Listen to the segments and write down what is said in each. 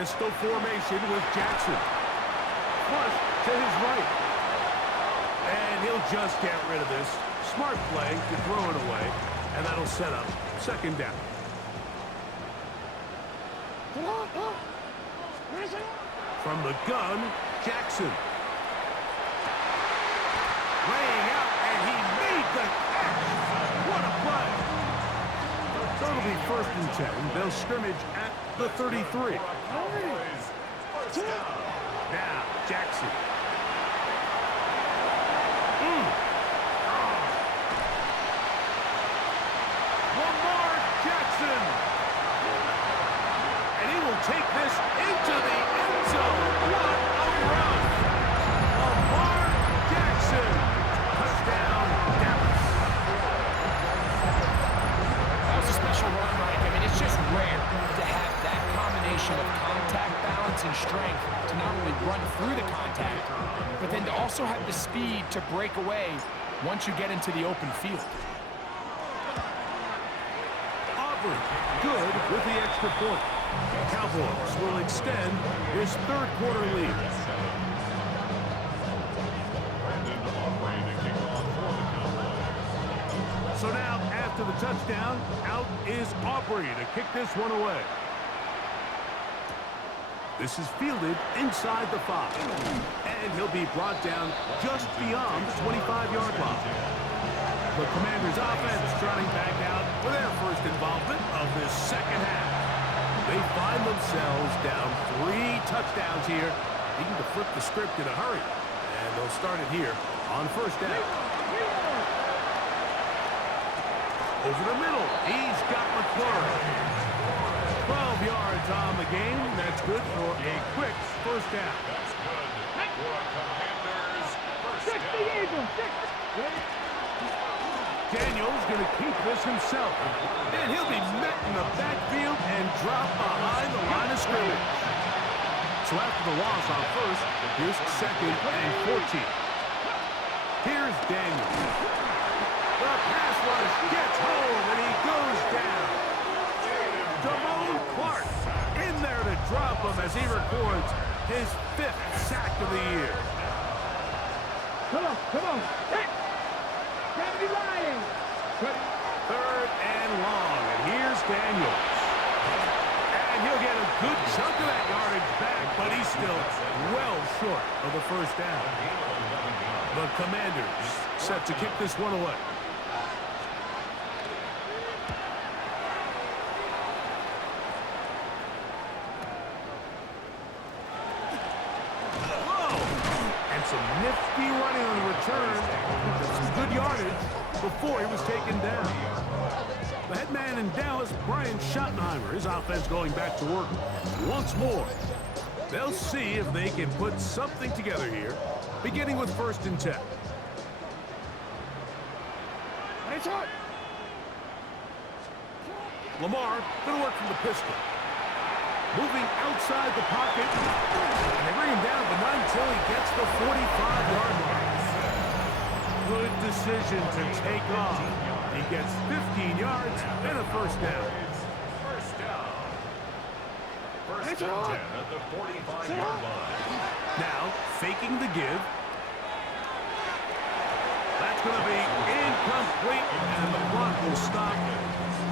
Pistol formation with Jackson. Flush to his right. And he'll just get rid of this. Smart play to throw it away. And that'll set up second down. From the gun, Jackson. Laying out, and he made the catch. What a play. So it'll be 1st and 10. They'll scrimmage at the 33. Now, Jackson. Lamar Jackson. And he will take this into the end zone. What a run. Lamar Jackson. Touchdown, Dallas. That was a special run, Mike. I mean, it's just rare to have that combination of contact, balance, and strength to not only run through the contact, but then to also have the speed to break away once you get into the open field. Auburn, good with the extra point. Cowboys will extend this 3rd quarter lead. So now, after the touchdown, out is Aubrey to kick this one away. This is fielded inside the 5. And he'll be brought down just beyond the 25-yard line. The Commanders' offense trotting back out for their first involvement of this second half. They find themselves down 3 touchdowns here, needing to flip the script in a hurry. And they'll start it here on 1st down. Over the middle, he's got McLaurin. 12 yards on the game. That's good for a quick 1st down. That's good for Commanders' 1st down. Daniel's going to keep this himself. And he'll be met in the backfield and dropped behind the line of scrimmage. So after the loss on 1st, here's 2nd and 14. Here's Daniel. The pass rush gets home, and he goes down. Damone Clark in there to drop him as he records his 5th sack of the year. Come on. Hey. Gravity Lions. 3rd and long, and here's Daniels. And he'll get a good chunk of that yardage back, but he's still well short of the 1st down. The Commanders set to kick this one away. Some nifty running on the return. Some good yardage before he was taken down. The head man in Dallas, Brian Schottenheimer, his offense going back to work once more. They'll see if they can put something together here, beginning with 1st and 10. Lamar going to work from the pistol. Moving outside the pocket. And they bring him down, but not until he gets the 45-yard line. Good decision to take off. He gets 15 yards and a 1st down. 1st down. 1st and 10 at the 45-yard line. Now, faking the give. That's going to be incomplete, and the clock will stop.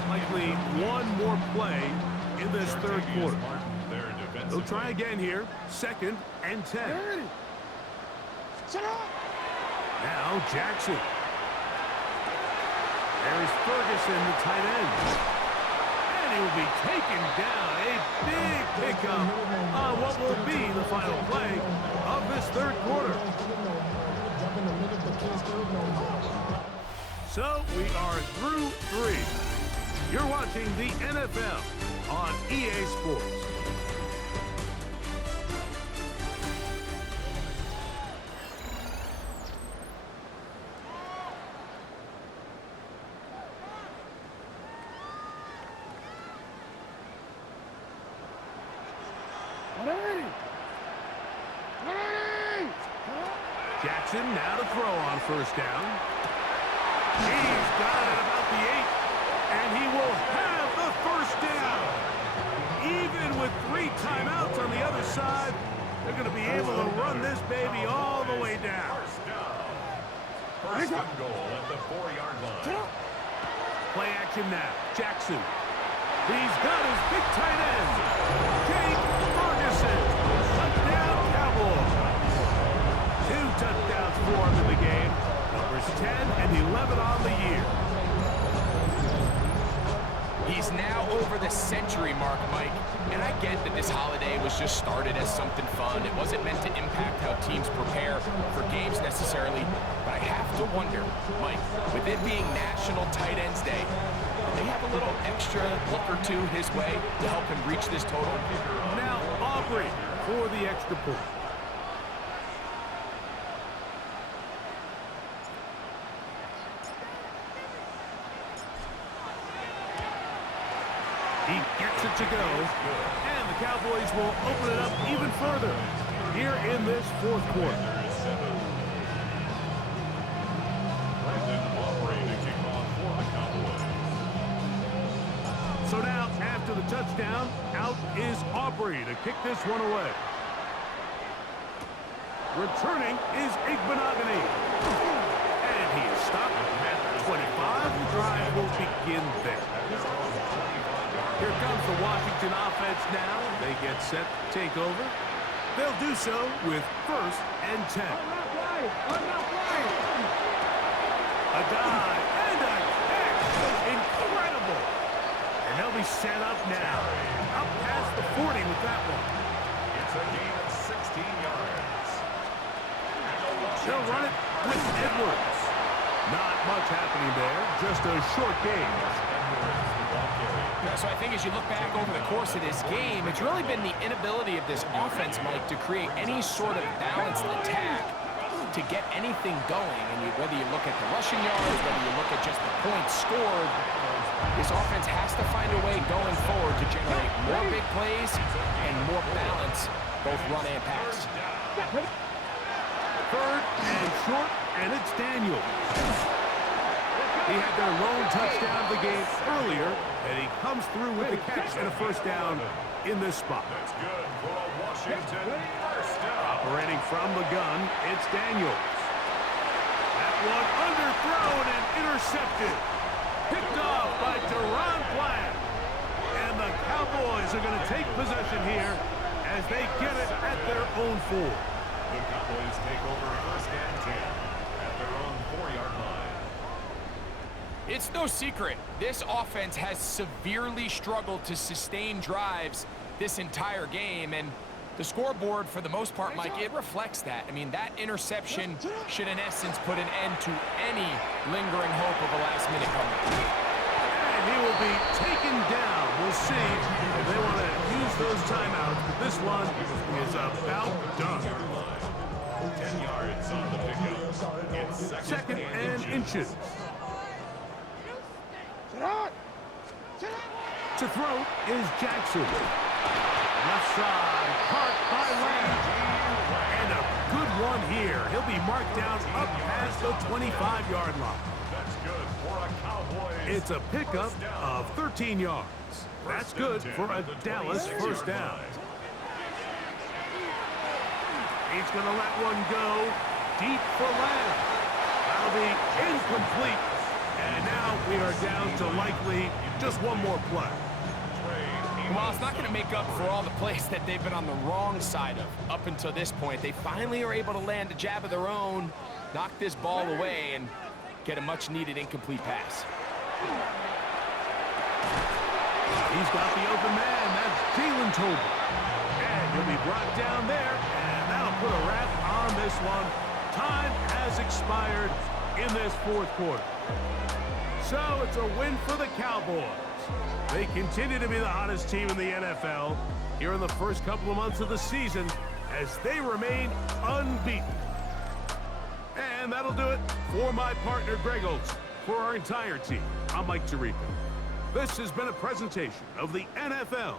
Likely one more play in this 3rd quarter. They'll try again here. 2nd and 10. Now Jackson. There's Ferguson, the tight end. And he will be taken down. A big pickup on what will be the final play of this 3rd quarter. So we are through 3. You're watching the NFL on EA Sports. Jackson now to throw on 1st down. He's got it about the 8, and he will have the 1st down. Even with 3 timeouts on side, they're going to be able to run this baby all the way down. First and goal at the 4-yard line. Play action now. Jackson. He's got his big tight end, Jake Ferguson. Touchdown, Cowboys. 2 touchdowns for him in the game. Numbers 10 and 11 on the year. He's now over the century mark, Mike. And I get that this holiday was just started as something fun. It wasn't meant to impact how teams prepare for games necessarily. But I have to wonder, Mike, with it being National Tight Ends Day, do they have a little extra look or two his way to help him reach this total? Now Aubrey for the extra point. He gets it to go, and the Cowboys will open it up even further here in this fourth quarter. So now, after the touchdown, out is Aubrey to kick this one away. Returning is Igbenogany. And he is stopped at 25. The drive will begin there. Here comes the Washington offense now. They get set to take over. They'll do so with 1st and 10. A dive and a catch. Incredible. And they'll be set up now. Up past the 40 with that one. It's a gain of 16 yards. They'll run it with Edwards. Not much happening there. Just a short game. So I think as you look back over the course of this game, it's really been the inability of this offense, Mike, to create any sort of balanced attack to get anything going. And whether you look at the rushing yards, whether you look at just the points scored, this offense has to find a way going forward to generate more big plays and more balance, both run and pass. 3rd and short, and it's Daniel. He had their lone touchdown of the game earlier, and he comes through with the catch and a 1st down in this spot. That's good for Washington. 1st down. Operating from the gun, it's Daniels. That one underthrown and intercepted. Picked off by Deron Black. And the Cowboys are going to take possession here as they get it at their own 4. The Cowboys take over 1st and 10 at their own 4-yard line. It's no secret, this offense has severely struggled to sustain drives this entire game, and the scoreboard, for the most part, Mike, it reflects that. I mean, that interception should, in essence, put an end to any lingering hope of a last-minute comeback. And he will be taken down. We'll see if they want to use those timeouts, but this one is about done. 10 yards on the pickup. It's 2nd and inches. To throw is Jackson. Left side, caught by Lamar. And a good one here. He'll be marked down up past the 25-yard line. That's good for a Cowboys. It's a pickup of 13 yards. That's good for a Dallas 1st down. He's going to let one go deep for Lamar. That'll be incomplete. And now we are down to likely just one more play. Well, it's not going to make up for all the plays that they've been on the wrong side of up until this point. They finally are able to land a jab of their own, knock this ball away, and get a much-needed incomplete pass. He's got the open man. That's Jalen Tolbert. And he'll be brought down there, and that'll put a wrap on this one. Time has expired in this 4th quarter. So it's a win for the Cowboys. They continue to be the hottest team in the NFL here in the first couple of months of the season as they remain unbeaten. And that'll do it for my partner, Greg Olson. For our entire team, I'm Mike Tirico. This has been a presentation of the NFL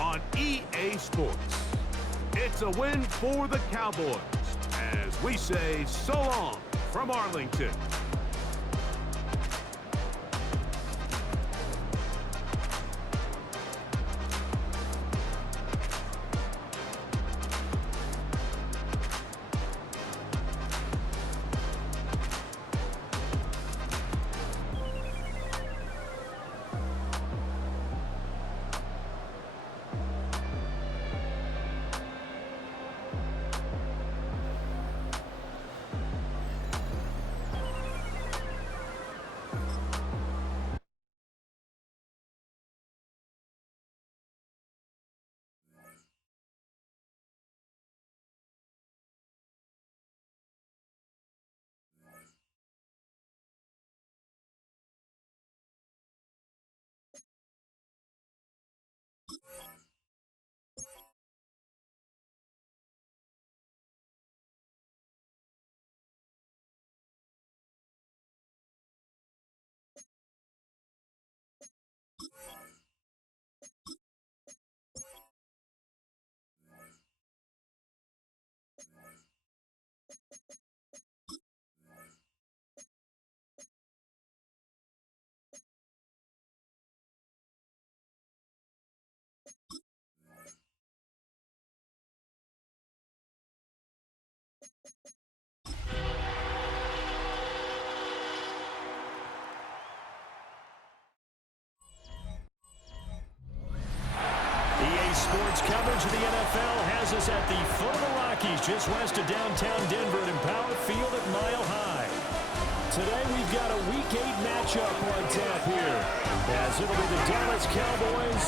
on EA Sports. It's a win for the Cowboys as we say so long from Arlington. Sports coverage of the NFL has us at the foot of the Rockies, just west of downtown Denver at Empower Field at Mile High. Today we've got a Week 8 matchup on tap here, as it'll be the Dallas Cowboys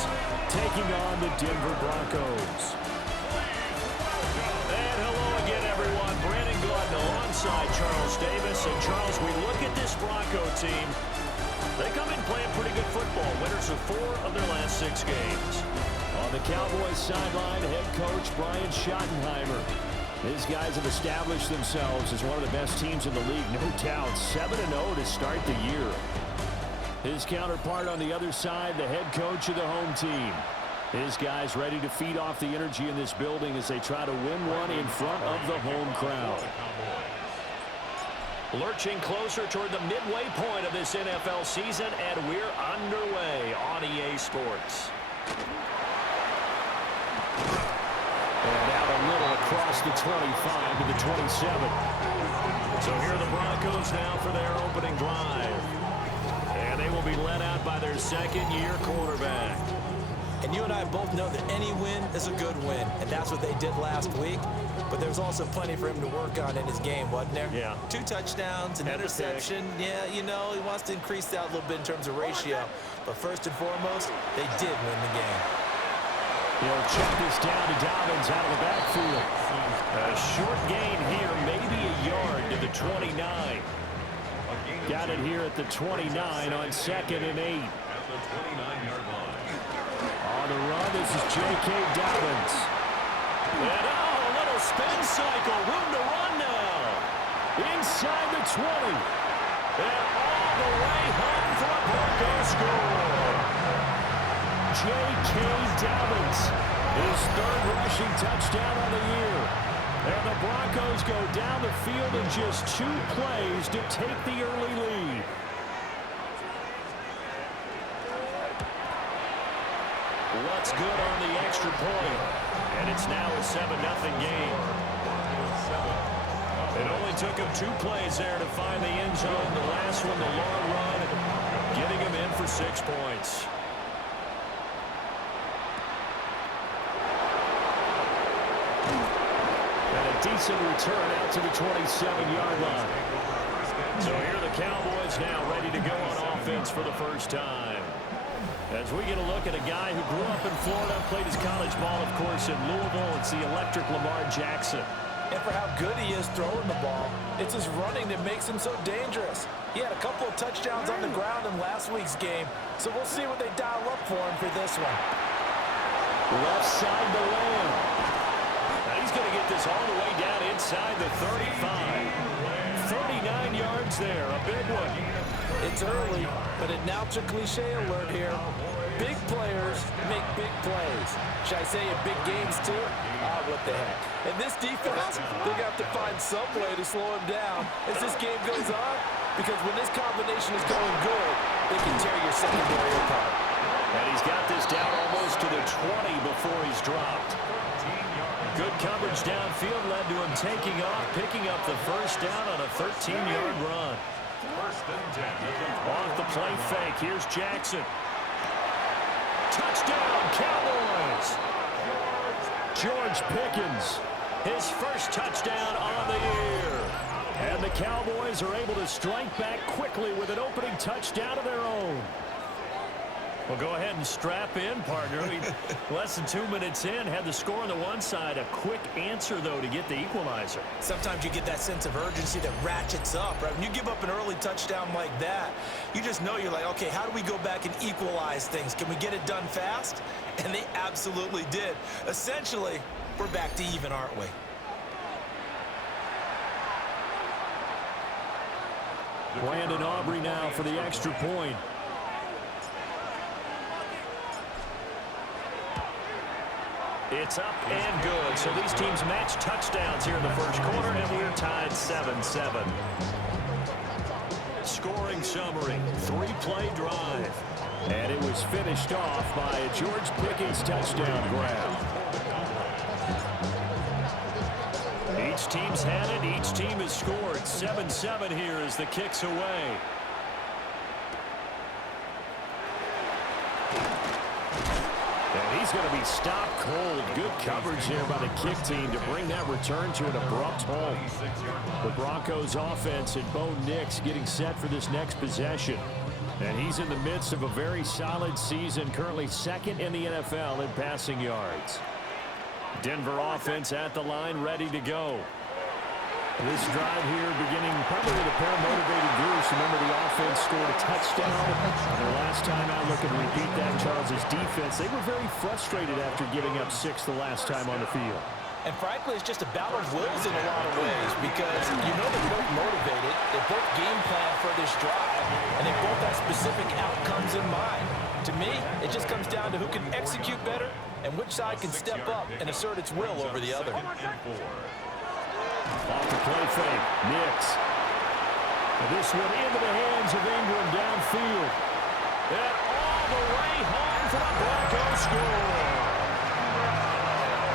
taking on the Denver Broncos. And hello again, everyone. Brandon Gordon alongside Charles Davis. And Charles, we look at this Bronco team. They come in playing pretty good football, winners of 4 of their last 6 games. On the Cowboys sideline, head coach Brian Schottenheimer. These guys have established themselves as one of the best teams in the league, no doubt. 7-0 to start the year. His counterpart on the other side, the head coach of the home team. His guys ready to feed off the energy in this building as they try to win one in front of the home crowd. Lurching closer toward the midway point of this NFL season, and we're underway on EA Sports. And out a little across the 25 to the 27. So here are the Broncos now for their opening drive. And they will be led out by their second-year quarterback. And you and I both know that any win is a good win, and that's what they did last week. But there's also plenty for him to work on in his game, wasn't there? Yeah. 2 touchdowns, an interception. Yeah, you know, he wants to increase that a little bit in terms of ratio. But first and foremost, they did win the game. He'll check this down to Dobbins out of the backfield. A short gain here, maybe a yard to the 29. Got it here at the 29 on 2nd and 8. At the 29-yard line. On the run, this is J.K. Dobbins. And a little spin cycle, room to run now. Inside the 20. And all the way home for a Broncos score. J.K. Dobbins, his 3rd rushing touchdown on the year. And the Broncos go down the field in just 2 plays to take the early lead. What's good on the extra point? And it's now a 7-0 game. It only took him 2 plays there to find the end zone. The last one, the long run, getting him in for 6 points. And a decent return out to the 27-yard line. So here are the Cowboys now ready to go on offense for the first time. As we get a look at a guy who grew up in Florida, played his college ball, of course, in Louisville. It's the electric Lamar Jackson. And for how good he is throwing the ball, it's his running that makes him so dangerous. He had a couple of touchdowns on the ground in last week's game, so we'll see what they dial up for him for this one. Left side to Lamb. Now he's going to get this all the way down inside the 35. 39 yards there, a big one. It's early, but it now to cliche alert here. Big players make big plays. Should I say in big games too? What the heck. And this defense, they're going to have to find some way to slow him down as this game goes on, because when this combination is going good, they can tear your secondary apart. And he's got this down almost to the 20 before he's dropped. Good coverage downfield led to him taking off, picking up the first down on a 13-yard run. First and 10. Off the play fake, here's Jackson. Touchdown, Cowboys! George Pickens, his first touchdown on the year. And the Cowboys are able to strike back quickly with an opening touchdown of their own. Well, go ahead and strap in, partner. Less than 2 minutes in, had the score on the one side. A quick answer, though, to get the equalizer. Sometimes you get that sense of urgency that ratchets up, right? When you give up an early touchdown like that, you just know you're like, okay, how do we go back and equalize things? Can we get it done fast? And they absolutely did. Essentially, we're back to even, aren't we? Brandon Aubrey now for the extra point. It's up and good. So these teams match touchdowns here in the first quarter, and we're tied 7-7. Scoring summary, 3-play drive. And it was finished off by a George Pickens touchdown grab. Each team's had it. Each team has scored. 7-7 here as the kick's away. And he's going to be stopped cold. Good coverage there by the kick team to bring that return to an abrupt halt. The Broncos offense and Bo Nix getting set for this next possession. And he's in the midst of a very solid season, currently second in the NFL in passing yards. Denver offense at the line, ready to go. This drive here beginning probably with a pair of motivated groups. Remember, the offense scored a touchdown. Their last time out, looking to repeat that, Charles' defense. They were very frustrated after giving up 6 the last time on the field. And frankly, it's just a battle of wills in a lot of ways because you know they're both motivated, they both game plan for this drive, and they both have specific outcomes in mind. To me, it just comes down to who can execute better and which side can step up and assert its will over the other. Off the play fake, Nix. And this one into the hands of Ingram downfield. And all the way home for the Broncos score.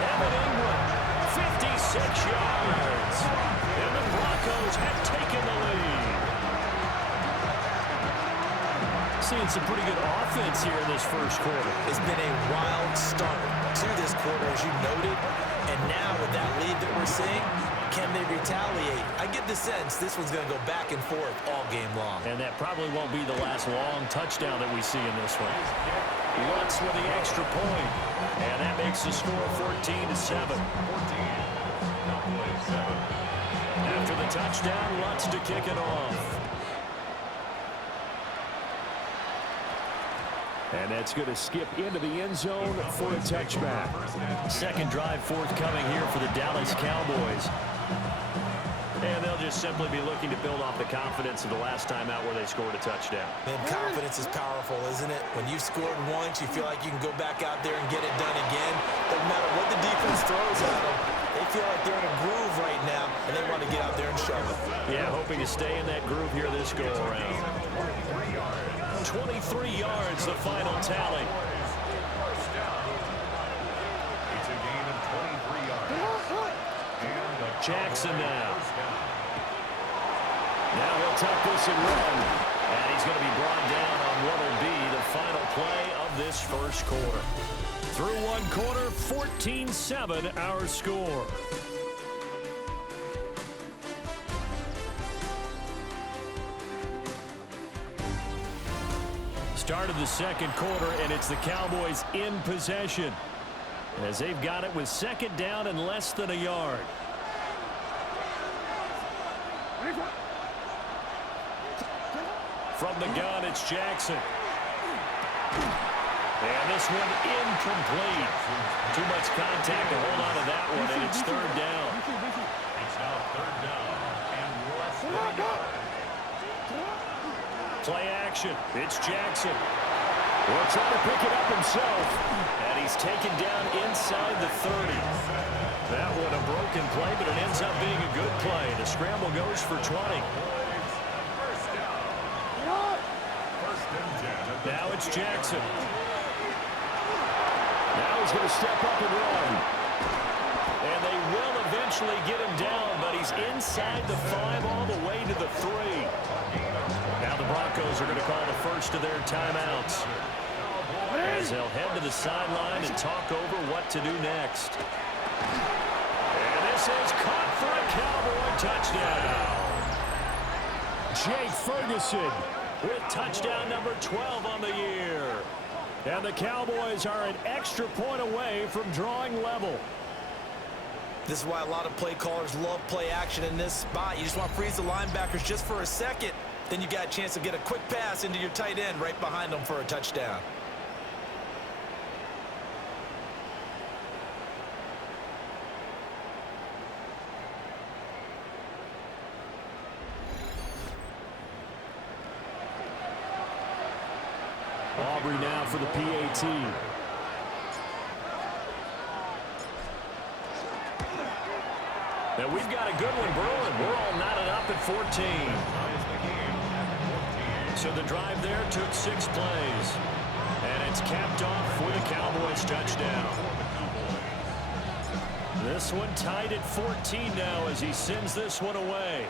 Evan Ingram, 56 yards. And the Broncos have taken the lead. Seeing some pretty good offense here in this first quarter. It's been a wild start to this quarter, as you noted. And now with that lead that we're seeing, can they retaliate? I get the sense this one's going to go back and forth all game long. And that probably won't be the last long touchdown that we see in this one. Lutz with the extra point. And that makes the score 14-7. After the touchdown, Lutz to kick it off. And that's going to skip into the end zone for a touchback. Second drive forthcoming here for the Dallas Cowboys. And they'll just simply be looking to build off the confidence of the last time out where they scored a touchdown. Man, confidence is powerful, isn't it? When you scored once, you feel like you can go back out there and get it done again. Doesn't matter what the defense throws at them. They feel like they're in a groove right now, and they want to get out there and show it. Yeah, hoping to stay in that groove here this go-around. 23 yards, the final tally. It's a gain of 23 yards. Jackson now. Now he'll tuck this and run. And he's going to be brought down on what will be the final play of this first quarter. Through one quarter, 14-7 our score. Start of the second quarter, and it's the Cowboys in possession as they've got it with second down and less than a yard. From the gun, it's Jackson. And this one incomplete. Too much contact to hold on to that one, and it's third down. It's now third down and less than a yard. Play action. It's Jackson. Will try to pick it up himself. And he's taken down inside the 30. That one a broken play, but it ends up being a good play. The scramble goes for 20. Now it's Jackson. Now he's going to step up and run. And they will eventually get him down, but he's inside the 5 all the way to the 3. Now the Broncos are going to call the first of their timeouts as they'll head to the sideline and talk over what to do next. And this is caught for a Cowboy touchdown. Jake Ferguson with touchdown number 12 on the year. And the Cowboys are an extra point away from drawing level. This is why a lot of play callers love play action in this spot. You just want to freeze the linebackers just for a second. Then you got a chance to get a quick pass into your tight end right behind them for a touchdown. Aubrey now for the PAT. Now we've got a good one brewing. We're all knotted up at 14. So the drive there took 6 plays. And it's capped off with a Cowboys touchdown. This one tied at 14 now as he sends this one away.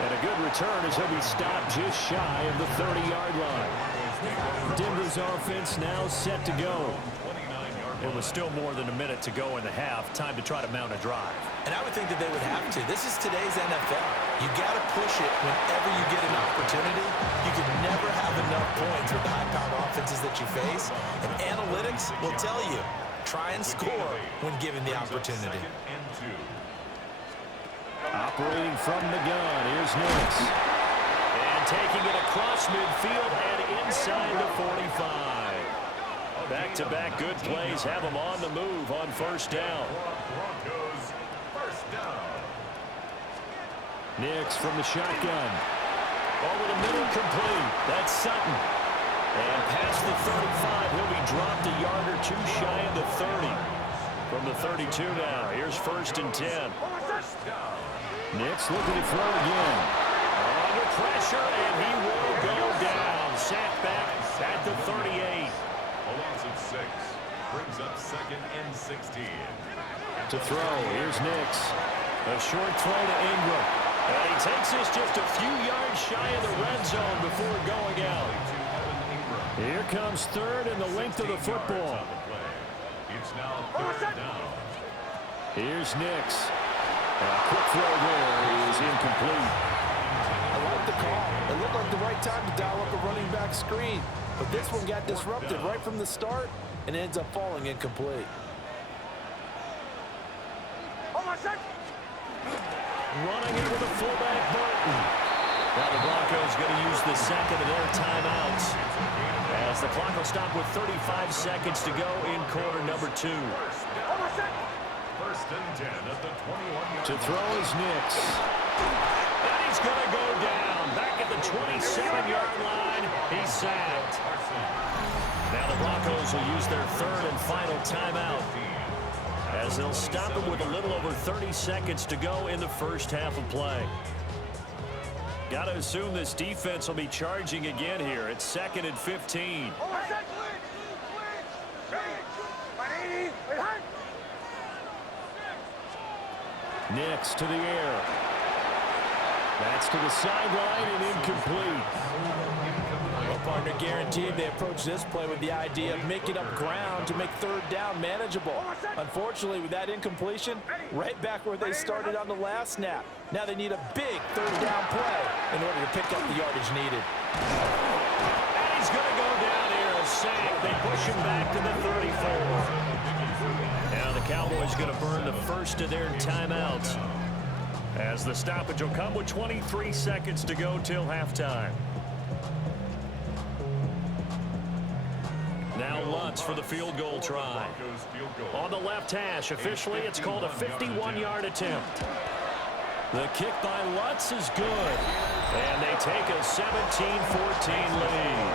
And And a good return as he'll be stopped just shy of the 30-yard line. Denver's offense now set to go. It was still more than a minute to go in the half. Time to try to mount a drive. And I would think that they would have to. This is today's NFL. You got to push it whenever you get an opportunity. You can never have enough points with the high-powered offenses that you face. And analytics will tell you, try and score when given the opportunity. Operating from the gun, here's Nix. And taking it across midfield and inside the 45. Back-to-back good plays have him on the move on first down. Nix from the shotgun. Over the middle, complete. That's Sutton. And past the 35, he'll be dropped a yard or two shy of the 30. From the 32 now, here's 1st and 10. Nix looking to throw again. Under pressure, and he will go down. Sacked back at the 38. A loss of 6. Brings up 2nd and 16. To throw, here's Nix. A short throw to Ingram. And he takes this just a few yards shy of the red zone before going out. Here comes 3rd and the length of the football. It's now 3rd down. Here's Nix. A quick throw there is incomplete. I like the call. It looked like the right time to dial up a running back screen. But this one got disrupted right from the start and ends up falling incomplete. Running it with a fullback, Burton. Now the Broncos going to use the second of their timeouts as the clock will stop with 35 seconds to go in quarter number 2. 1st and 10 at the 21-yard. To throw is Nix. And he's going to go down. Back at the 27-yard line. He's sacked. Now the Broncos will use their 3rd and final timeout as they'll stop him with a little over 30 seconds to go in the first half of play. Got to assume this defense will be charging again here. It's 2nd and 15. Nix to the air. That's to the sideline and incomplete. Well, partner, guaranteed they approach this play with the idea of making up ground to make 3rd down manageable. Unfortunately, with that incompletion, right back where they started on the last snap. Now they need a big 3rd down play in order to pick up the yardage needed. And he's going to go down here, a sack. They push him back to the 34. Now the Cowboys going to burn the first of their timeouts as the stoppage will come with 23 seconds to go till halftime. Now Lutz for the field goal try. On the left hash, officially it's called a 51-yard attempt. The kick by Lutz is good. And they take a 17-14 lead.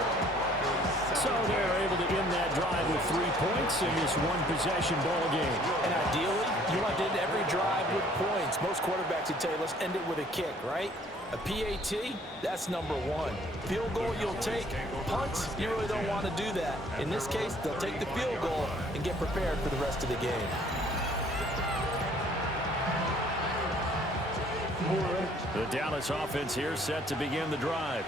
So they're able to end that drive with 3 points in this one-possession ball game. And ideally, you want to end every drive with points. Most quarterbacks would tell you, let's end it with a kick, right? A PAT, that's number 1. Field goal you'll take. Punts, you really don't want to do that. In this case, they'll take the field goal and get prepared for the rest of the game. The Dallas offense here set to begin the drive.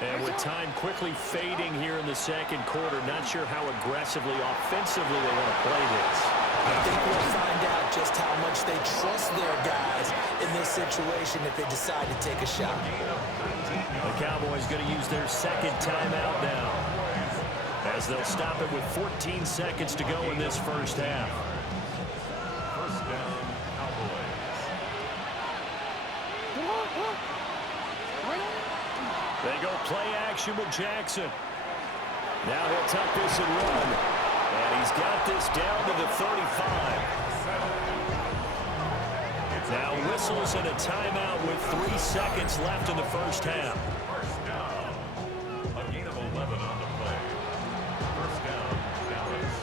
And with time quickly fading here in the second quarter, not sure how aggressively, offensively they want to play this. I think we'll find out just how much they trust their guys in this situation if they decide to take a shot. The Cowboys going to use their second timeout now as they'll stop it with 14 seconds to go in this first half. 1st down, Cowboys. They go play action with Jackson. Now he'll tuck this and run. And he's got this down to the 35. Now whistles and a timeout with 3 seconds left in the first half. 1st down. A gain of 11 on the play. 1st down, Dallas.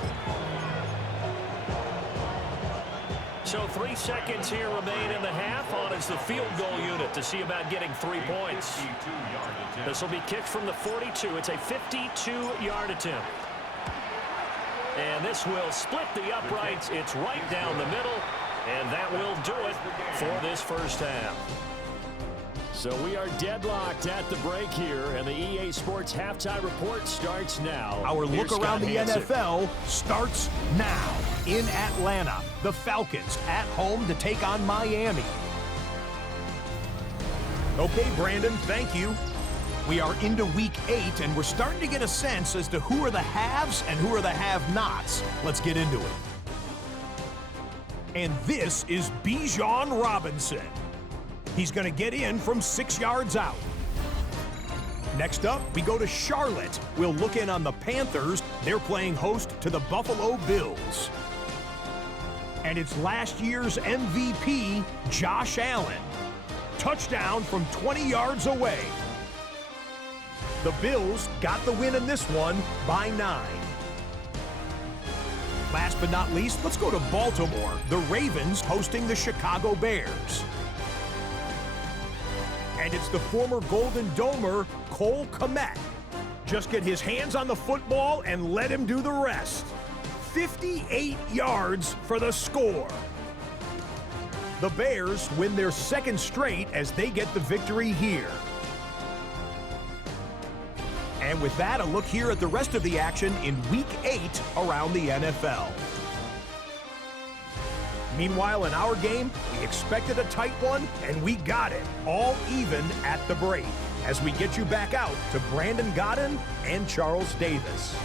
So 3 seconds here remain in the half on as the field goal unit to see about getting 3 points. 52-yard attempt. This will be kicked from the 42. It's a 52-yard attempt. And this will split the uprights. It's right down the middle. And that will do it for this first half. So we are deadlocked at the break here, and the EA Sports Halftime Report starts now. Our Here's look around Scott the Hansen. NFL starts now. In Atlanta, the Falcons at home to take on Miami. Okay, Brandon, thank you. We are into Week 8, and we're starting to get a sense as to who are the haves and who are the have-nots. Let's get into it. And this is Bijan Robinson. He's going to get in from 6 yards out. Next up, we go to Charlotte. We'll look in on the Panthers. They're playing host to the Buffalo Bills. And it's last year's MVP, Josh Allen. Touchdown from 20 yards away. The Bills got the win in this one by 9. Last but not least, let's go to Baltimore. The Ravens hosting the Chicago Bears. And it's the former Golden Domer, Cole Kmet. Just get his hands on the football and let him do the rest. 58 yards for the score. The Bears win their second straight as they get the victory here. And with that, a look here at the rest of the action in Week 8 around the NFL. Meanwhile, in our game, we expected a tight one, and we got it, all even at the break, as we get you back out to Brandon Godden and Charles Davis.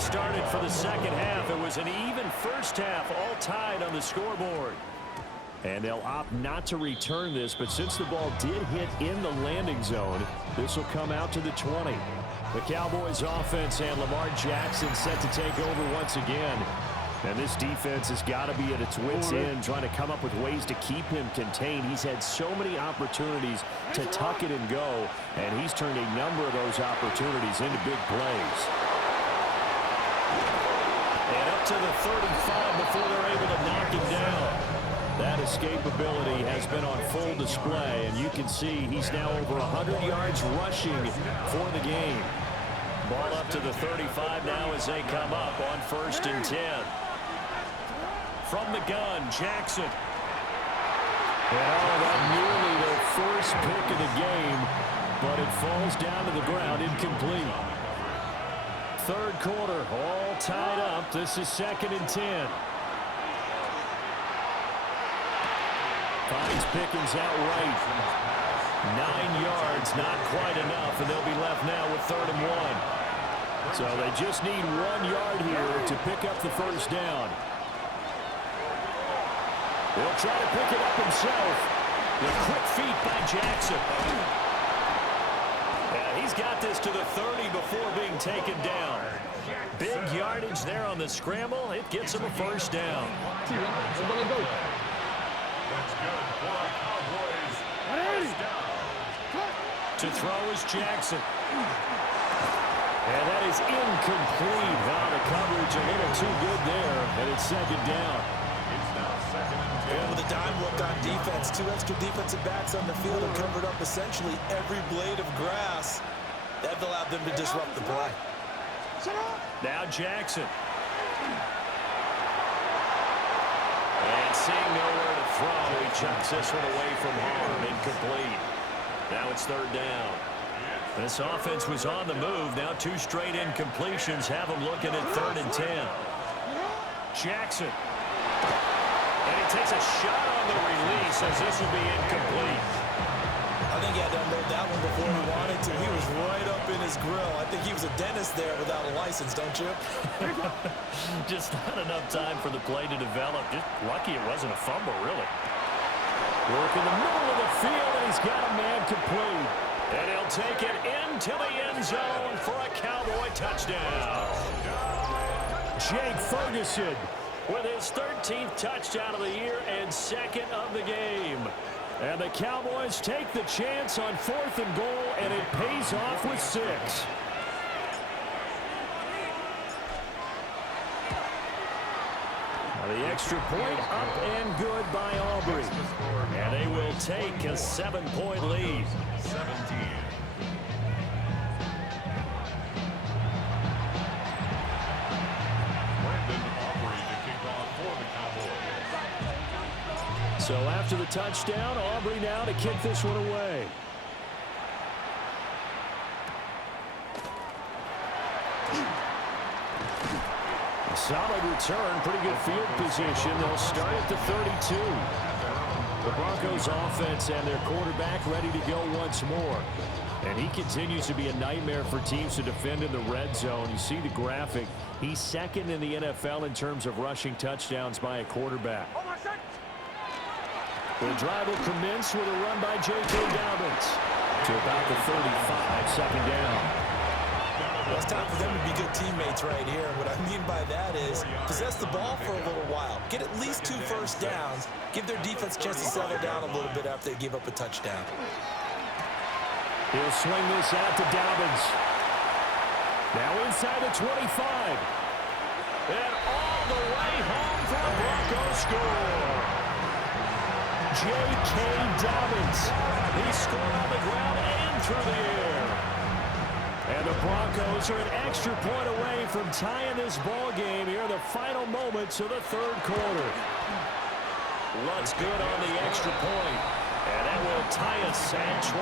Started for the second half. It was an even first half, all tied on the scoreboard. And they'll opt not to return this, but since the ball did hit in the landing zone, this will come out to the 20. The Cowboys offense and Lamar Jackson set to take over once again. And this defense has got to be at its wits' end, trying to come up with ways to keep him contained. He's had so many opportunities to tuck it and go, and he's turned a number of those opportunities into big plays. And up to the 35 before they're able to knock him down. That escapability has been on full display, and you can see he's now over 100 yards rushing for the game. Ball up to the 35 now as they come up on 1st and 10. From the gun, Jackson. Oh, that nearly the first pick of the game, but it falls down to the ground incomplete. Third quarter, all tied up. This is 2nd and 10. Finds Pickens outright. 9 yards, not quite enough, and they'll be left now with 3rd and 1. So they just need 1 yard here to pick up the first down. He'll try to pick it up himself. The quick feet by Jackson. Yeah, he's got this to the 30 before being taken down. Big yardage there on the scramble. It gets him a first down. That's good for the Cowboys. First down. To throw is Jackson. And that is incomplete. Wow, the coverage a little too good there. And it's 2nd down. It's now 2nd and 10. And with a dime look on defense, 2 extra defensive backs on the field and covered up essentially every blade of grass. That allowed them to disrupt the play. Now Jackson. And seeing nowhere to throw, he chucks this one away from home. Incomplete. Now it's 3rd down. This offense was on the move. Now 2 straight incompletions have them looking at 3rd and 10. Jackson. And he takes a shot on the release as this will be incomplete. I think he had to unload that one before he wanted to. He was right up in his grill. I think he was a dentist there without a license, don't you? Just not enough time for the play to develop. Just lucky it wasn't a fumble, really. Work in the middle of the field, and he's got a man complete. And he'll take it into the end zone for a Cowboy touchdown. Jake Ferguson with his 13th touchdown of the year and 2nd of the game. And the Cowboys take the chance on 4th and goal, and it pays off with 6. The extra point up and good by Aubrey. And they will take a 7-point lead. 17. So after the touchdown, Aubrey now to kick this one away. A solid return, pretty good field position. They'll start at the 32. The Broncos offense and their quarterback ready to go once more. And he continues to be a nightmare for teams to defend in the red zone. You see the graphic. He's second in the NFL in terms of rushing touchdowns by a quarterback. The drive will commence with a run by J.K. Dobbins to about the 35, second down. Well, it's time for them to be good teammates right here. And what I mean by that is possess the ball for a little while. Get at least 2 first downs. Give their defense a chance to settle down a little bit after they give up a touchdown. He'll swing this out to Dobbins. Now inside the 25. And all the way home for a Broncos score. J.K. Dobbins. He scored on the ground and through the air. And the Broncos are an extra point away from tying this ball game here in the final moments of the third quarter. Lutz good on the extra point. And that will tie us at 24.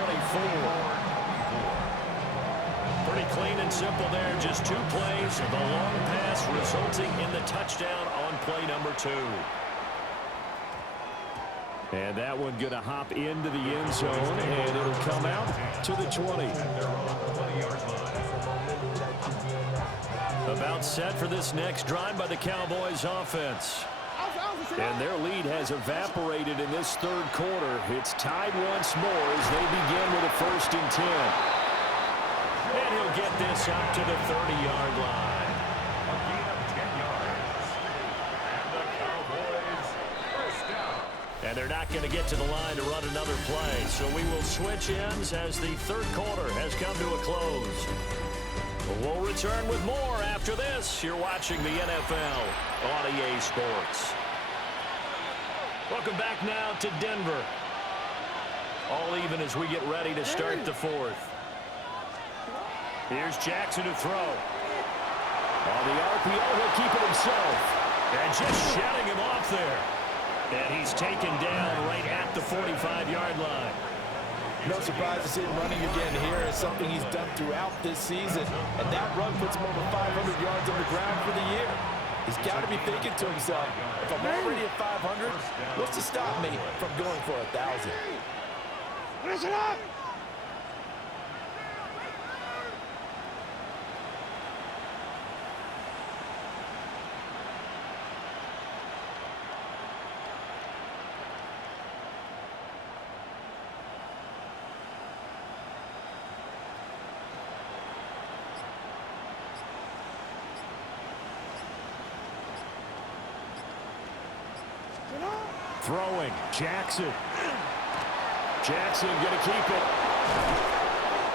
Pretty clean and simple there. Just 2 plays. The long pass resulting in the touchdown on play number 2. And that one going to hop into the end zone, and it'll come out to the 20. About set for this next drive by the Cowboys offense. And their lead has evaporated in this third quarter. It's tied once more as they begin with a 1st and 10. And he'll get this up to the 30-yard line. And they're not going to get to the line to run another play. So we will switch ends as the third quarter has come to a close. We'll return with more after this. You're watching the NFL on EA Sports. Welcome back now to Denver. All even as we get ready to start the 4th. Here's Jackson to throw. On the RPO, he'll keep it himself. And just shutting him off there. And he's taken down right at the 45-yard line. No surprise to see him running again here. It's something he's done throughout this season. And that run puts him over 500 yards on the ground for the year. He's got to be thinking to himself, if I'm already at 500, what's to stop me from going for 1,000? Listen up! Throwing, Jackson. Jackson going to keep it.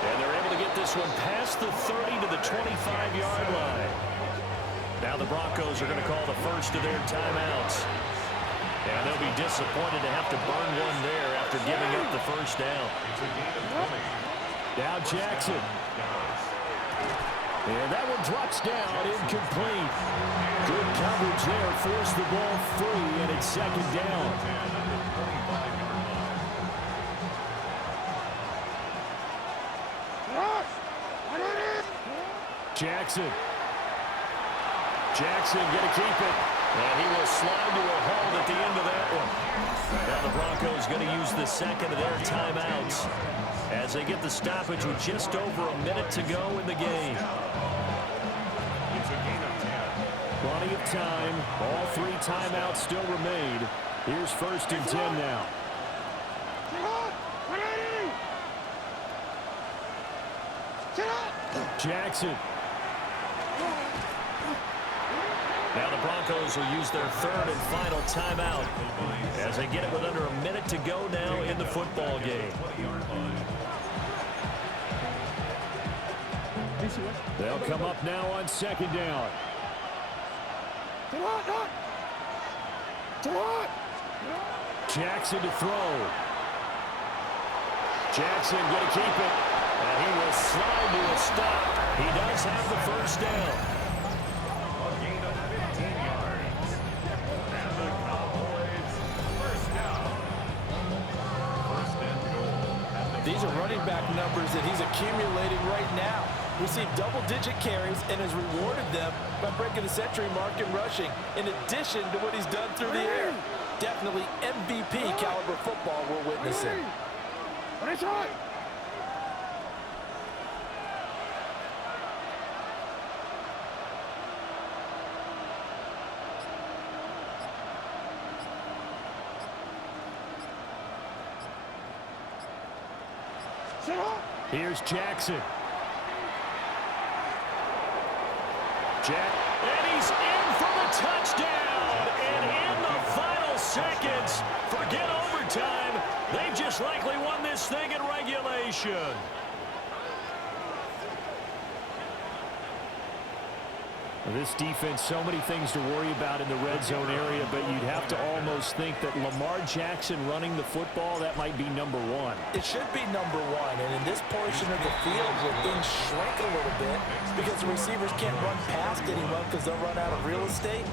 And they're able to get this one past the 30 to the 25-yard line. Now the Broncos are going to call the first of their timeouts. And they'll be disappointed to have to burn one there after giving up the first down. Now Jackson. And that one drops down, incomplete. Good coverage there, forced the ball free, and it's second down. Jackson. Jackson going to keep it. And he will slide to a hold at the end of that one. Now the Broncos going to use the second of their timeouts as they get the stoppage with just over a minute to go in the game. Plenty of time. All 3 timeouts still remain. Here's 1st and 10 now. Jackson. Now the Broncos will use their 3rd and final timeout as they get it with under a minute to go now in the football game. They'll come up now on 2nd down. Jackson to throw. Jackson going to keep it. And he will slide to a stop. He does have the first down. A gain of 15 yards. And the Cowboys first down. First and goal. These are running back numbers that he's accumulating right now. Received double-digit carries and has rewarded them by breaking the century mark in rushing, in addition to what he's done through the air. Definitely MVP caliber football we're witnessing. Here's Jackson. And he's in for the touchdown. And in the final seconds, forget overtime. They just likely won this thing in regulation. This defense, so many things to worry about in the red zone area, but you'd have to almost think that Lamar Jackson running the football, that might be number one. It should be number one, and in this portion of the field where things shrink a little bit because the receivers can't run past anyone because they'll run out of real estate,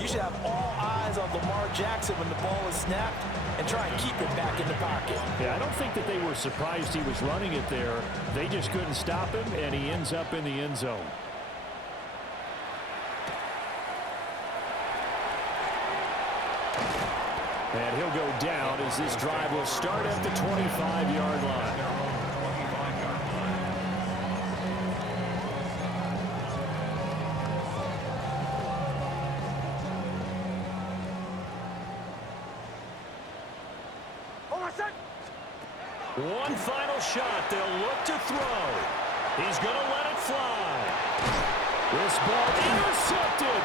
you should have all eyes on Lamar Jackson when the ball is snapped and try and keep it back in the pocket. Yeah, I don't think that they were surprised he was running it there. They just couldn't stop him, and he ends up in the end zone. And he'll go down as this drive will start at the 25-yard line. One final shot. They'll look to throw. He's going to let it fly. This ball intercepted.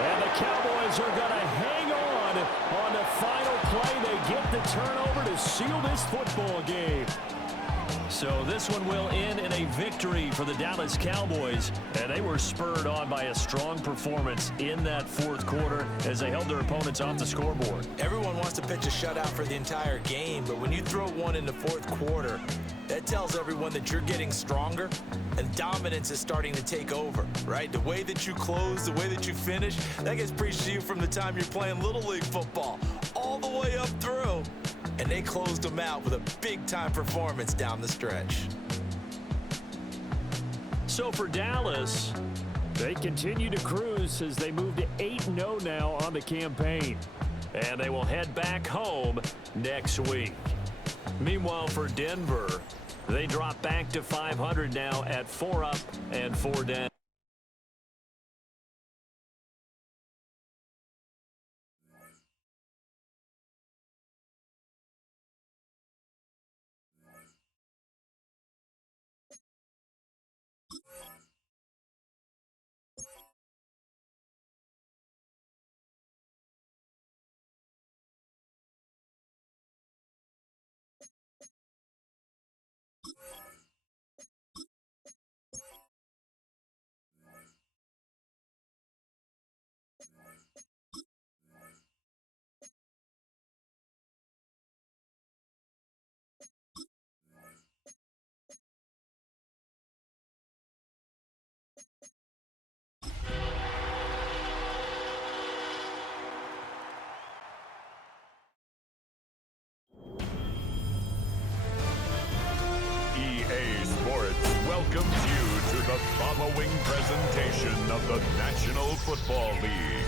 And the Cowboys are going to hang on the final play. They get the turnover to seal this football game. So this one will end in a victory for the Dallas Cowboys. And they were spurred on by a strong performance in that fourth quarter as they held their opponents off the scoreboard. Everyone wants to pitch a shutout for the entire game, but when you throw one in the fourth quarter, that tells everyone that you're getting stronger and dominance is starting to take over, right? The way that you close, the way that you finish, that gets preached to you from the time you're playing Little League football all the way up through. And they closed them out with a big-time performance down the stretch. So for Dallas, they continue to cruise as they move to 8-0 now on the campaign. And they will head back home next week. Meanwhile, for Denver, they drop back to 500 now at 4 up and 4 down. Welcomes you to the following presentation of the National Football League.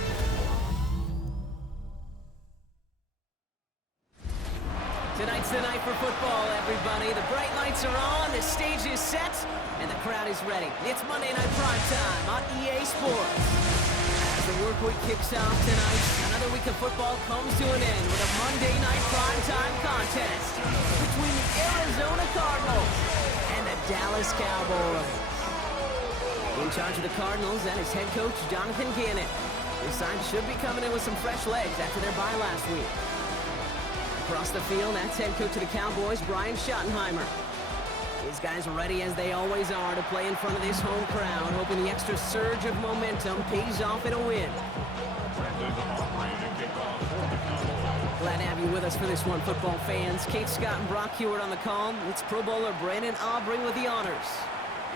Tonight's the night for football, everybody. The bright lights are on, the stage is set, and the crowd is ready. It's Monday Night Primetime on EA Sports. As the work week kicks off tonight, another week of football comes to an end with a Monday Night Primetime contest between the Arizona Cardinals and the Dallas Cowboys. In charge of the Cardinals, that is head coach Jonathan Gannon. His side should be coming in with some fresh legs after their bye last week. Across the field, that's head coach of the Cowboys, Brian Schottenheimer. These guys are ready, as they always are, to play in front of this home crowd, hoping the extra surge of momentum pays off in a win. Brandon Aubrey to kick Glad to have you with us for this one, football fans. Kate Scott and Brock Hewitt on the call. It's Pro Bowler Brandon Aubrey with the honors.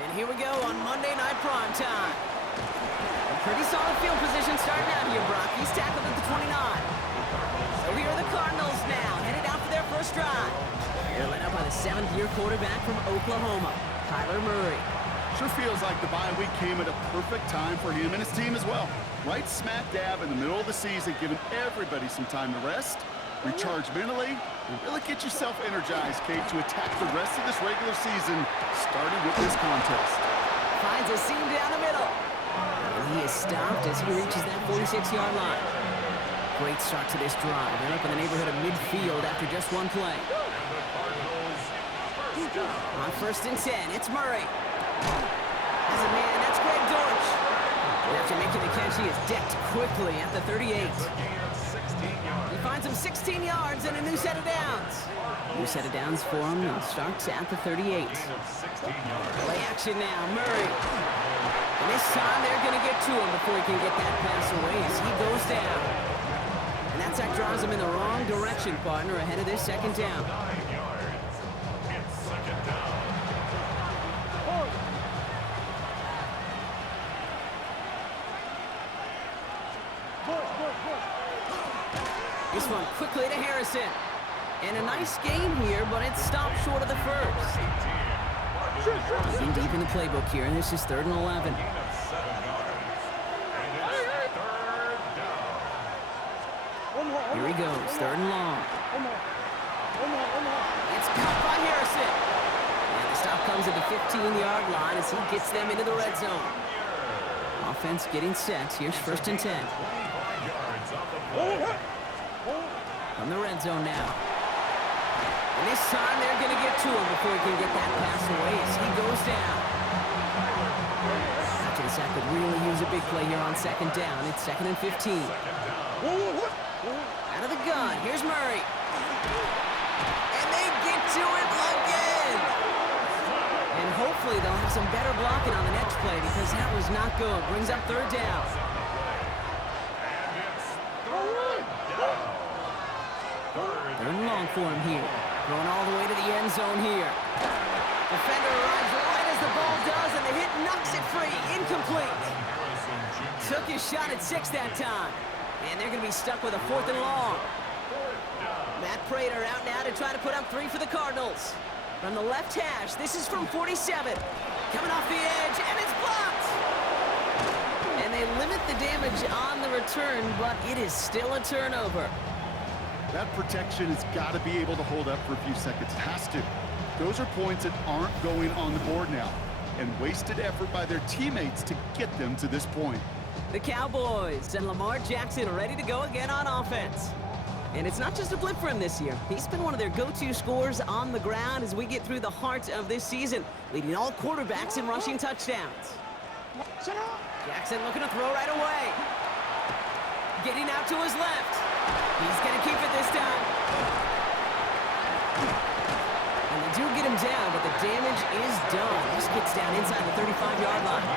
And here we go on Monday Night Prime Time. A pretty solid field position starting out here, Brock. He's tackled at the 29. So here are the Cardinals now, headed out for their first drive. They're led up by the 7th-year quarterback from Oklahoma, Kyler Murray. Sure feels like the bye week came at a perfect time for him and his team as well. Right smack dab in the middle of the season, giving everybody some time to rest, recharge mentally, and really get yourself energized, Kate, to attack the rest of this regular season, starting with this contest. Finds a seam down the middle. And he is stopped as he reaches that 46-yard line. Great start to this drive. They're up in the neighborhood of midfield after just one play. On 1st and 10, it's Murray. As a man, that's Greg Dortch. And after making the catch, he is decked quickly at the 38. He finds him 16 yards and a new set of downs. New set of downs for him and starts at the 38. Play action now, Murray. And this time they're going to get to him before he can get that pass away as he goes down. And that sack drives him in the wrong direction, partner, ahead of this 2nd down. This one quickly to Harrison. And a nice game here, but it stopped short of the first. Getting deep in the playbook here, and this is 3rd and 11. Here he goes, 3rd and long. It's caught by Harrison. And the stop comes at the 15-yard line as he gets them into the red zone. Offense getting set. Here's 1st and 10. From the red zone now. And this time they're going to get to him before he can get that pass away as he goes down. After the sack could really use a big play here on 2nd down. It's 2nd and 15. Out of the gun, here's Murray. And they get to him again. And hopefully they'll have some better blocking on the next play because that was not good. Brings up 3rd down. Third and long for him here. Going all the way to the end zone here. Defender arrives right as the ball does, and the hit knocks it free. Incomplete. Took his shot at 6 that time. And they're going to be stuck with a 4th and long. Matt Prater out now to try to put up 3 for the Cardinals. From the left hash, this is from 47. Coming off the edge, and it's blocked. And they limit the damage on the return, but it is still a turnover. That protection has got to be able to hold up for a few seconds. It has to. Those are points that aren't going on the board now, and wasted effort by their teammates to get them to this point. The Cowboys and Lamar Jackson ready to go again on offense. And it's not just a blip for him this year. He's been one of their go-to scorers on the ground as we get through the heart of this season, leading all quarterbacks in rushing touchdowns. Jackson looking to throw right away. Getting out to his left. He's going to keep it this time. And they do get him down, but the damage is done. This gets down inside the 35-yard line.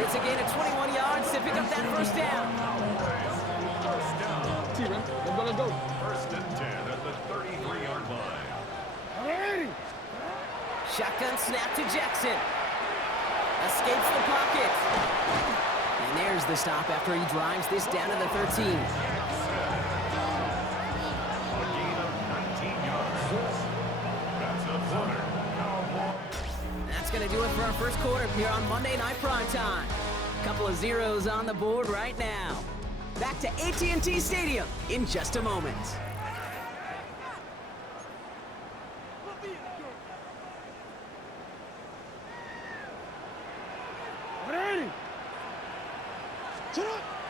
It's a gain of 21 yards to pick up that 1st down. Let's go. 1st and 10 at the 33-yard line. Shotgun snap to Jackson. Escapes the pocket. And there's the stop after he drives this down to the 13. That's going to do it for our first quarter here on Monday Night Prime Time. Couple of zeros on the board right now. Back to AT&T Stadium in just a moment.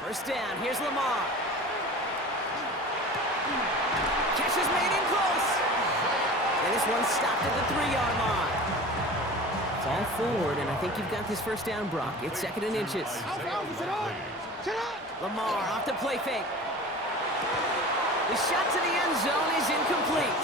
First down, here's Lamar. Catch is made in close. And this one stopped at the 3-yard line. It's all forward, and I think you've got this 1st down, Brock. It's 2nd and inches. Lamar off the play fake. The shot to the end zone is incomplete.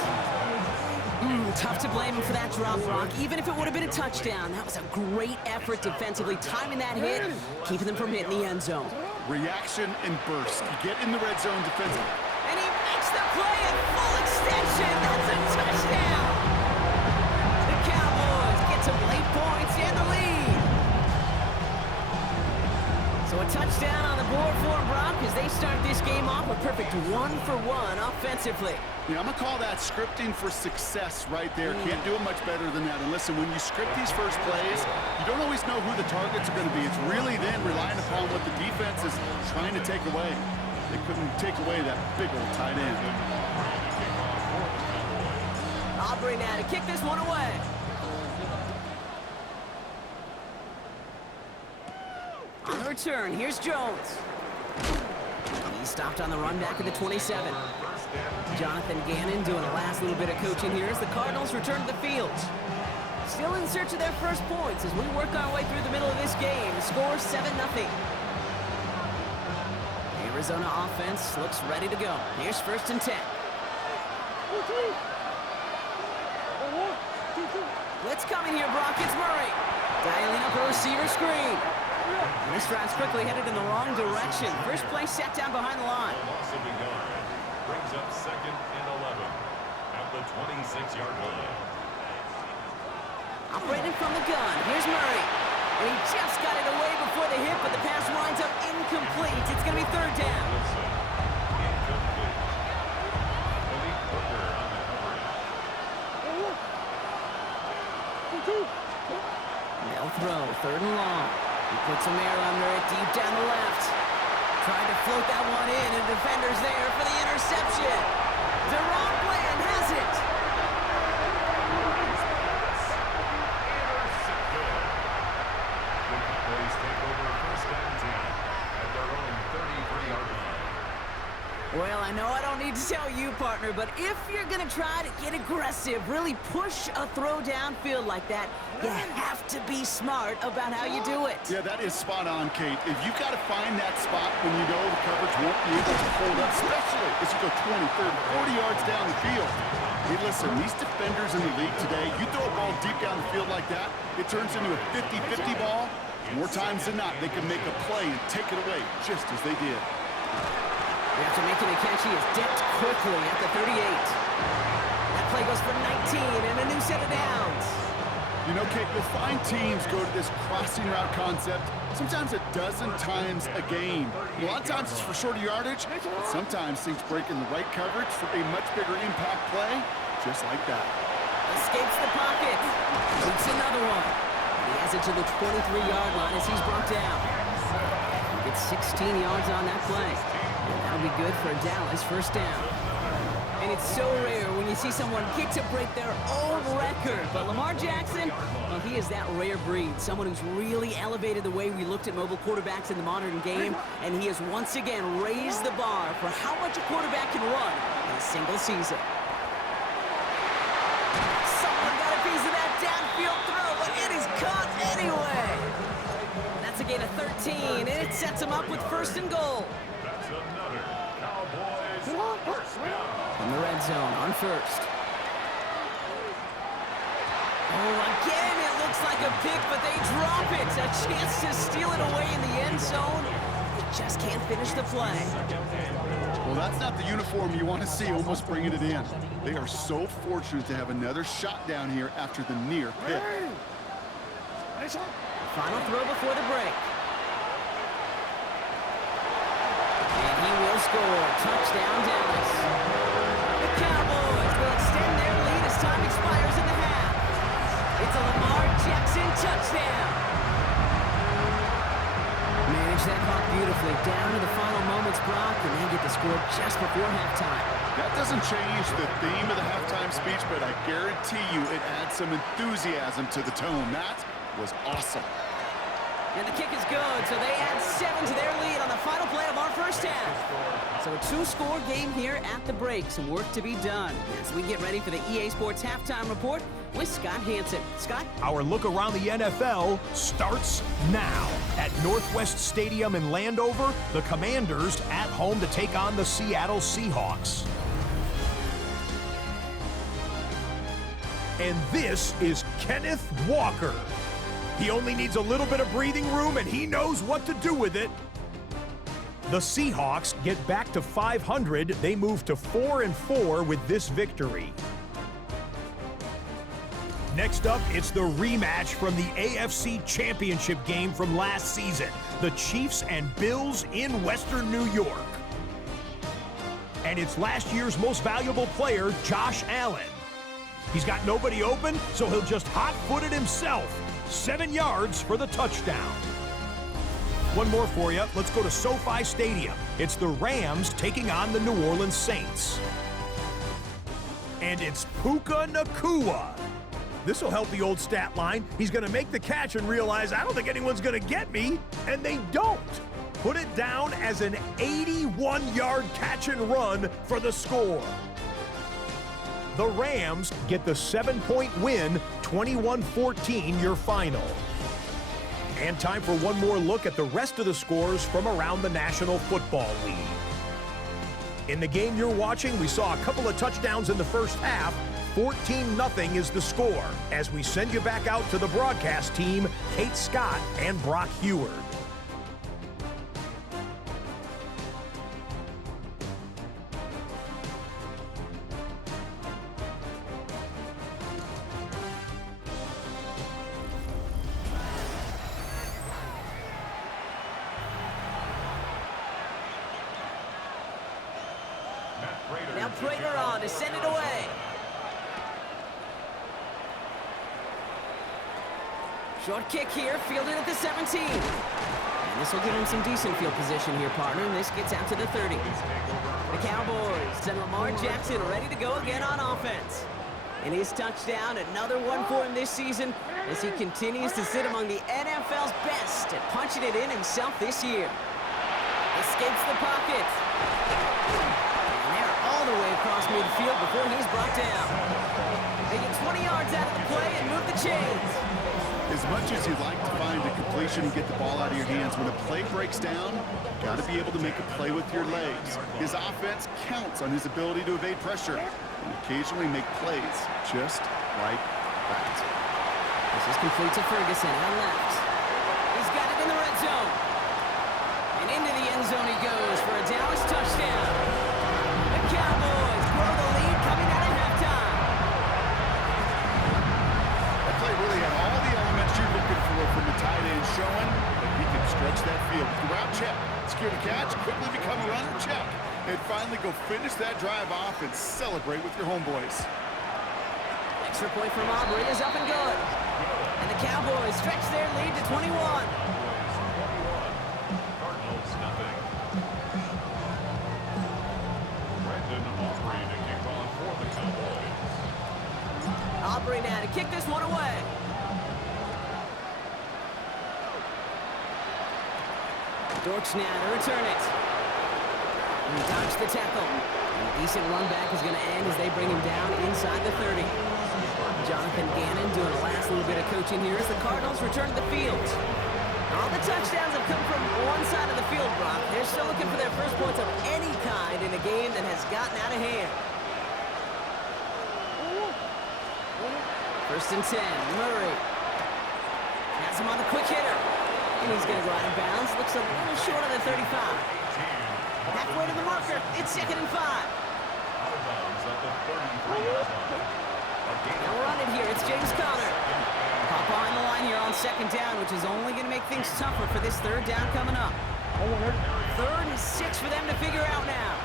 Tough to blame him for that drop, Brock. Even if it would have been a touchdown, that was a great effort defensively, timing that hit, keeping them from hitting the end zone. Reaction and burst. You get in the red zone defensively. And he makes the play at full extension. That's a touchdown. The Cowboys get some late points and the lead. So a touchdown on the board for them, Brock, as they start this game off a perfect 1-for-1 offensively. Yeah, I'm going to call that scripting for success right there. Can't do it much better than that. And listen, when you script these first plays, you don't always know who the targets are going to be. It's really then relying upon what the defense is trying to take away. They couldn't take away that big old tight end. Aubrey now to kick this one away. On the return, here's Jones. He stopped on the run back at the 27. Jonathan Gannon doing a last little bit of coaching here as the Cardinals return to the field. Still in search of their first points as we work our way through the middle of this game. The score 7-0. Arizona offense looks ready to go. Here's 1st and 10. Blitz coming here, Brock. It's Murray. Dialing up a receiver screen. And this drive's quickly headed in the wrong direction. First play set down behind the line. Brings up 2nd and 11 at the 26-yard line. Operating from the gun. Here's Murray. And he just got it away before the hit, but the pass winds up incomplete. It's going to be 3rd down. Incomplete. Malik Hooker on the coverage. They'll throw. 3rd and long. He puts some air under it deep down the left. Trying to float that one in, and defender's there for the interception. Deron Bland has it. The Cowboys take over 1st and 10 at their own 33-yard line. Well, I know I don't need to tell you, partner, but if you're going to try to get aggressive, really push a throw downfield like that, you have to be smart about how you do it. Yeah, that is spot on, Kate. If you've got to find that spot when you know the coverage won't be able to hold up, especially as you go 20, 30, 40 yards down the field. Hey, listen, these defenders in the league today, you throw a ball deep down the field like that, it turns into a 50-50 ball. More times than not, they can make a play and take it away, just as they did. After making a catch, he is dipped quickly at the 38. That play goes for 19 and a new set of downs. You know, Kate, you'll find teams go to this crossing route concept sometimes a dozen times a game. A lot of times it's for shorter yardage, but sometimes things break in the right coverage for a much bigger impact play, just like that. Escapes the pocket. Shoots another one. He has it to the 23-yard line as he's brought down. He gets 16 yards on that play. And that'll be good for Dallas 1st down. And it's so rare when you see someone get to break their own record. But Lamar Jackson, well, he is that rare breed. Someone who's really elevated the way we looked at mobile quarterbacks in the modern game. And he has once again raised the bar for how much a quarterback can run in a single season. Someone got a piece of that downfield throw, but it is caught anyway. That's a gain of 13, and it sets him up with 1st and goal. That's another Cowboys 1st down. In the red zone on 1st. Oh, again, it looks like a pick, but they drop it. A chance to steal it away in the end zone. They just can't finish the play. Well, that's not the uniform you want to see almost bringing it in. They are so fortunate to have another shot down here after the near pick. Final throw before the break. And he will score. Touchdown, Dallas. The Cowboys will extend their lead as time expires in the half. It's a Lamar Jackson touchdown. Manage that clock beautifully down to the final moments, Brock, and they get the score just before halftime. That doesn't change the theme of the halftime speech, but I guarantee you it adds some enthusiasm to the tone. That was awesome. And the kick is good, so they add 7 to their lead on the final play of our 1st half. So a 2-score game here at the break. Some work to be done as we get ready for the EA Sports Halftime Report with Scott Hansen. Scott? Our look around the NFL starts now. At Northwest Stadium in Landover, the Commanders at home to take on the Seattle Seahawks. And this is Kenneth Walker. He only needs a little bit of breathing room, and he knows what to do with it. The Seahawks get back to 500. They move to 4-4 with this victory. Next up, it's the rematch from the AFC Championship game from last season. The Chiefs and Bills in Western New York. And it's last year's most valuable player, Josh Allen. He's got nobody open, so he'll just hot-foot it himself. 7 yards for the touchdown. One more for you. Let's go to SoFi Stadium. It's the Rams taking on the New Orleans Saints. And it's Puka Nacua. This will help the old stat line. He's going to make the catch and realize, I don't think anyone's going to get me, and they don't. Put it down as an 81-yard catch and run for the score. The Rams get the 7-point win, 21-14 your final. And time for one more look at the rest of the scores from around the National Football League. In the game you're watching, we saw a couple of touchdowns in the first half. 14-0 is the score as we send you back out to the broadcast team, Kate Scott and Brock Heward. Now Prater on to send it away. Short kick here, fielded at the 17. And this will give him some decent field position here, partner, and this gets out to the 30. The Cowboys send Lamar Jackson ready to go again on offense. And his touchdown, another one for him this season, as he continues to sit among the NFL's best at punching it in himself this year. Escapes the pocket. And they're all the way across midfield before he's brought down. They get 20 yards out of the play and move the chains. As much as you'd like to find a completion and get the ball out of your hands, when a play breaks down, you've got to be able to make a play with your legs. His offense counts on his ability to evade pressure and occasionally make plays just like that. This is complete to Ferguson on left. He's got it in the red zone. And into the end zone he goes for a Dallas touchdown. The Cowboys grow the lead coming out of halftime. That play really had all the elements you're looking for from the tight end, showing that he can stretch that field. With the route check, secure the catch, quickly become a runner check, and finally go finish that drive off and celebrate with your homeboys. Extra point from Aubrey is up and good. And the Cowboys stretch their lead to 21. Cardinals nothing. Brandon Aubrey to kick on for the Cowboys. Aubrey now to kick this one away. Dortch now to return it. And he dodged the tackle. And a decent run back is going to end as they bring him down inside the 30. Jonathan Gannon doing the last little bit of coaching here as the Cardinals return to the field. All the touchdowns have come from one side of the field, Brock. They're still looking for their first points of any kind in a game that has gotten out of hand. First and 10, Murray. Has him on the quick hitter. And he's going to go out of bounds. Looks a little short of the 35. Halfway to the marker. It's 2nd and 5. Out of bounds at the 33-yard line. Now we're on it here. It's James Conner. Pop behind the line here on 2nd down, which is only going to make things tougher for this 3rd down coming up. 3rd and 6 for them to figure out now.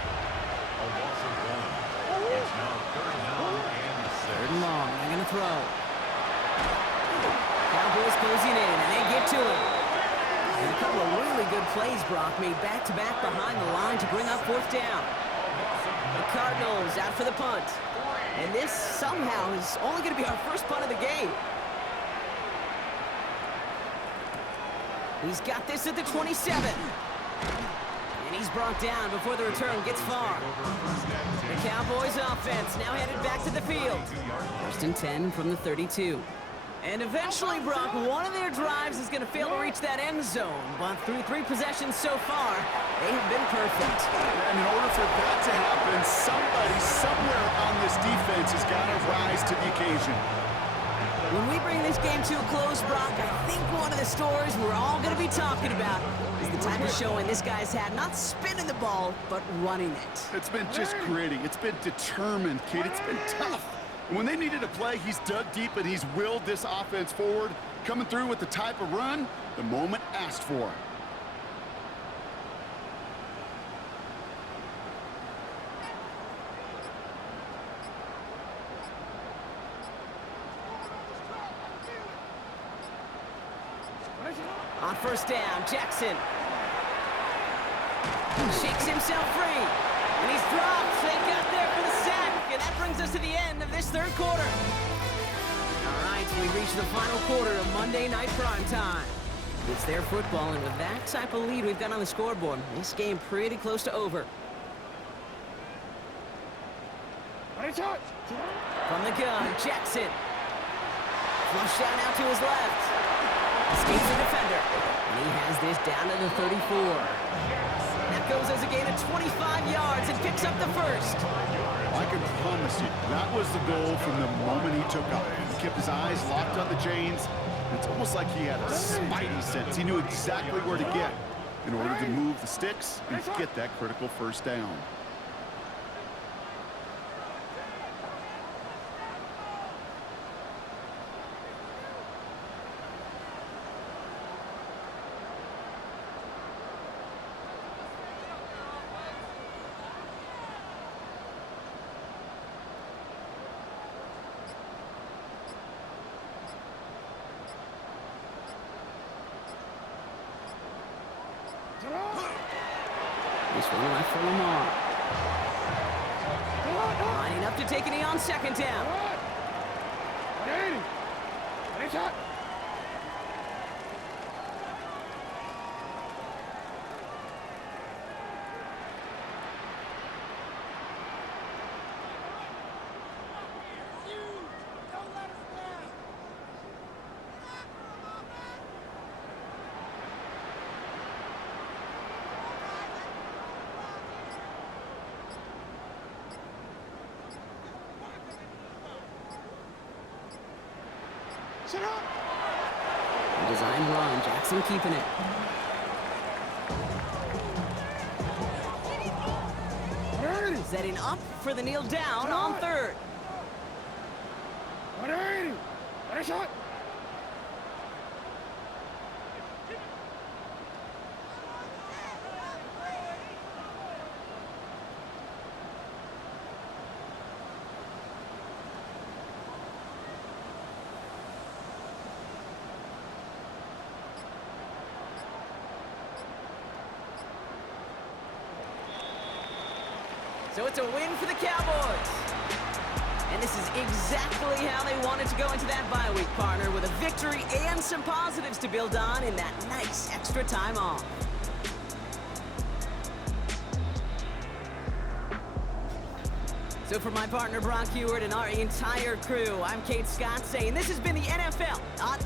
A loss of 1. It's now 3rd down and 6. 3rd and long. They're going to throw. Cowboys closing in, and they get to him. And a couple of really good plays, Brock, made back-to-back behind the line to bring up 4th down. The Cardinals out for the punt. And this somehow is only going to be our first punt of the game. He's got this at the 27. And he's brought down before the return gets far. The Cowboys offense now headed back to the field. 1st and 10 from the 32. And eventually, Brock, one of their drives is going to fail to reach that end zone. But through 3 possessions so far, they have been perfect. And in order for that to happen, somebody somewhere on this defense has got to rise to the occasion. When we bring this game to a close, Brock, I think one of the stories we're all going to be talking about is the type of showing this guy's had, not spinning the ball, but running it. It's been just gritty. It's been determined, kid. It's been tough. And when they needed a play, he's dug deep and he's willed this offense forward, coming through with the type of run the moment asked for. On first down, Jackson shakes himself free, and he's dropped. They got there for the sack, and that brings us to the end of this third quarter. All right, we reach the final quarter of Monday Night Primetime. It's their football, and with that type of lead we've got on the scoreboard, this game pretty close to over. From the gun, Jackson. Flush down out to his left. Escapes the defender, and he has this down to the 34. That goes as a gain of 25 yards and picks up the first. I can promise you, that was the goal from the moment he took off. He kept his eyes locked on the chains. It's almost like he had a spidey sense. He knew exactly where to get in order to move the sticks and get that critical first down. This one left for Lamar. Lining up to take a knee on second down. The design run, Jackson keeping it. Setting up for the kneel down on third. So it's a win for the Cowboys. And this is exactly how they wanted to go into that bye week, partner, with a victory and some positives to build on in that nice extra time off. So for my partner, Brock Heward, and our entire crew, I'm Kate Scott saying this has been the NFL on